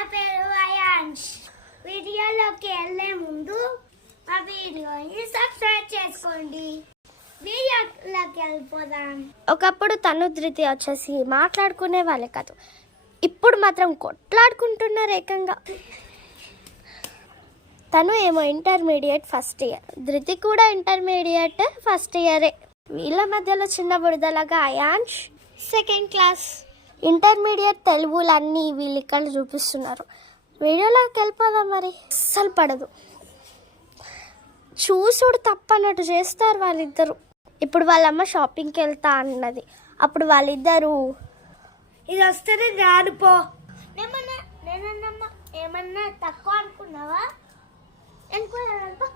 నా పేరు అయాన్ష్ వీడియోలోకి వెళ్ళే ముందు మా వీడియోని సబ్స్క్రైబ్ చేసుకోండి. వీడియోలోకి వెళ్ళిపోదాం. ఒకప్పుడు తను ధృతి వచ్చేసి మాట్లాడుకునే వాళ్ళే కాదు. ఇప్పుడు మాత్రం కొట్లాడుకుంటున్నారు ఏకంగా తను ఏమో ఇంటర్మీడియట్ ఫస్ట్ ఇయర్. ధృతి కూడా ఇంటర్మీడియట్ ఫస్ట్ ఇయరే. వీళ్ళ మధ్యలో చిన్న బురదలాగా అయాన్ష్ సెకండ్ క్లాస్. ఇంటర్మీడియట్ తెలుగులన్నీ వీళ్ళు ఇక్కడ చూపిస్తున్నారు. వీడియోలోకి వెళ్ళిపోదాం మరి. అస్సలు పడదు. చూసుడు తప్పన్నట్టు చేస్తారు వాళ్ళిద్దరు. ఇప్పుడు వాళ్ళమ్మ షాపింగ్కి వెళ్తా అన్నది. అప్పుడు వాళ్ళిద్దరు ఇది వస్తేనే రాను పో. ఏమన్నా నేనన్నమ్మా ఏమన్నా తక్కువ అనుకున్నావా? అనుకున్నా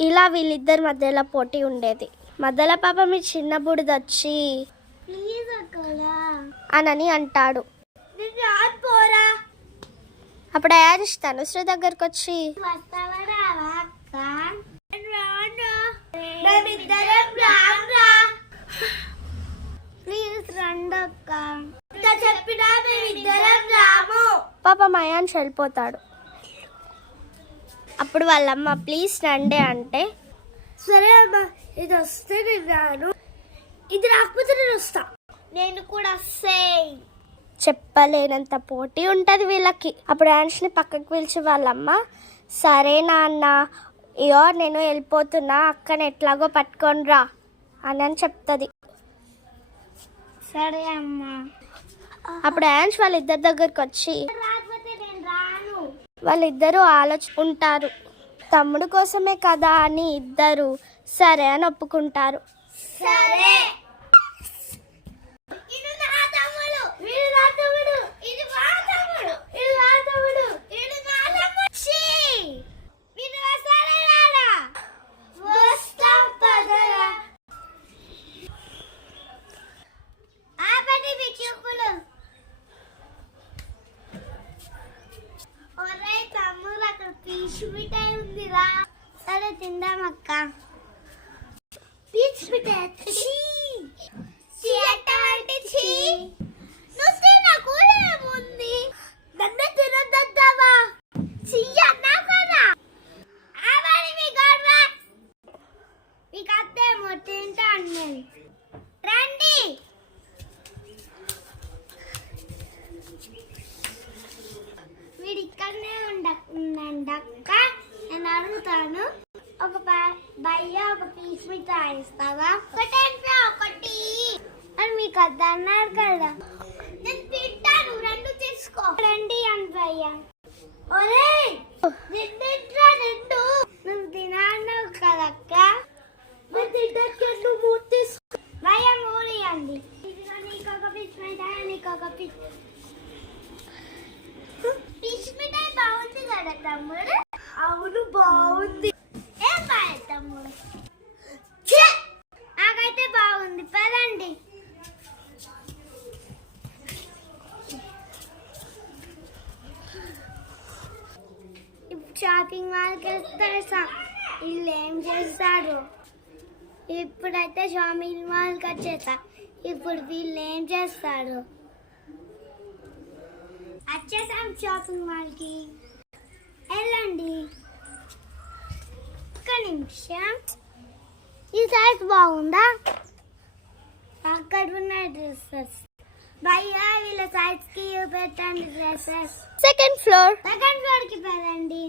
ఇలా వీళ్ళిద్దరి మధ్యలో పోటీ ఉండేది. మధ్యలో పాప మీ చిన్న బుడిదొచ్చి అనని అంటాడు. అప్పుడు అయానిష్ తనుశ్రీ దగ్గరకు వచ్చి పాపం అయాన్ష్ వెళ్ళిపోతాడు అప్పుడు వాళ్ళమ్మ ప్లీజ్ రండే అంటే సరే అమ్మా ఇది వస్తే నేను ఇది రాకపోతే నేను వస్తా. నేను కూడా సేమ్ చెప్పలేనంత పోటీ ఉంటుంది వీళ్ళకి. అప్పుడు యాన్ష్ని పక్కకు పిలిచి వాళ్ళమ్మ సరే నాన్న అయ్యో నేను వెళ్ళిపోతున్నా అక్కని ఎట్లాగో పట్టుకొని రా అని అని చెప్తుంది. సరే అమ్మా. అప్పుడు యాన్స్ వాళ్ళిద్దరి దగ్గరికి వచ్చి రాకపోతే నేను రాను. వాళ్ళిద్దరూ ఆలోచ ఉంటారు. తమ్ముడు కోసమే కదా అని ఇద్దరు సరే అని ఒప్పుకుంటారు. సరే. ఇది తమ్ముడు అక్కడ మిఠాయి ఉందిరా. సరే తిందామక్క అక్క పీచ్ మిఠాయి ఛీ! ఛీ అంటే ఛీ నువ్వు తిన్న కూర ఏముంది నన్ను తినొద్దావా ఛీ అన్నా కదా. ఆవారి మీ గర్వ మీకు అత్తేమో తింటాను నేను రండి. వీడు ఇక్కడనే ఉండ ఉండండక్క నేను అడుగుతాను. ఒక బ- భయ్య ఒక పీస్ మిఠాయి ఇస్తావా? ఒకటేంట్రా ఒకటి. అని మీకు అది అన్నారు కదా. నేను తింటాను రెండు తీసుకో. రండి అని భయ్య ఒరే తింటా రెండు. నువ్వు తినాను కదక్క నువ్వు తీసుకో? భయ్య మూడు ఇవ్వండి నీకు ఒక పీస్ మిఠాయి నీకు ఒక పీస్ ఫిష్ మిఠాయి బాగుంది కదా తమ్ముడు? అవును బాగుంది. తమ్ముడు నాకైతే బాగుంది. పదండి. ఇప్పుడు షాపింగ్ మాల్కి వెళ్తారు వీళ్ళు ఏం చేస్తారు? ఇప్పుడైతే షాపింగ్ మాల్కి వచ్చేసా. ఇప్పుడు వీళ్ళు ఏం చేస్తారు? వచ్చేసాం షాపింగ్ మాల్కి నిమిషం ఈ సైజ్ బాగుందా అక్కడ ఉన్నాయి డ్రెస్సెస్ భయ్యా వీళ్ళ సైజ్కి పెట్టండి డ్రెస్సెస్ సెకండ్ ఫ్లోర్ సెకండ్ ఫ్లోర్కి పదండి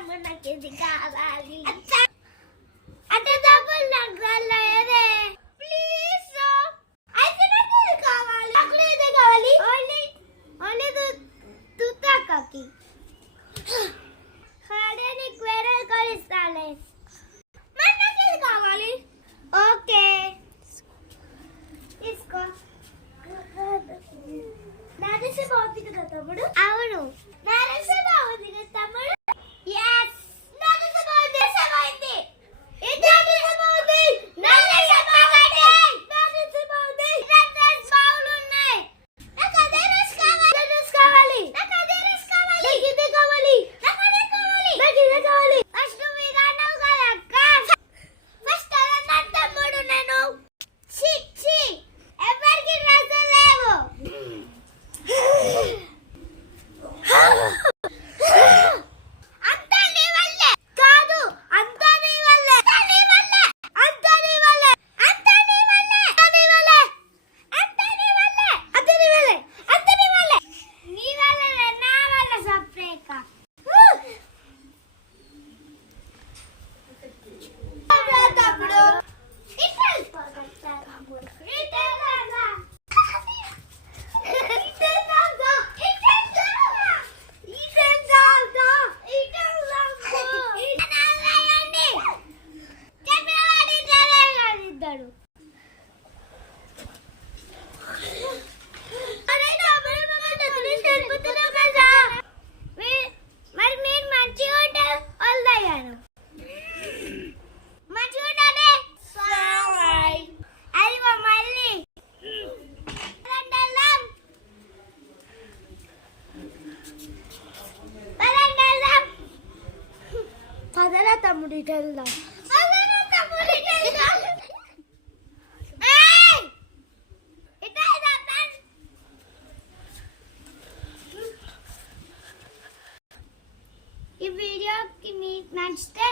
మనకి కావాలి అంటే డబ్బులు నాకు లేదే ప్లీజ్ అయితే నాకు కావాలి నాకు లేదే కావాలి ఓన్లీ ఓన్లీ తుత్తాకి পলিটাল দাও ये वीडियो की नीट नाचते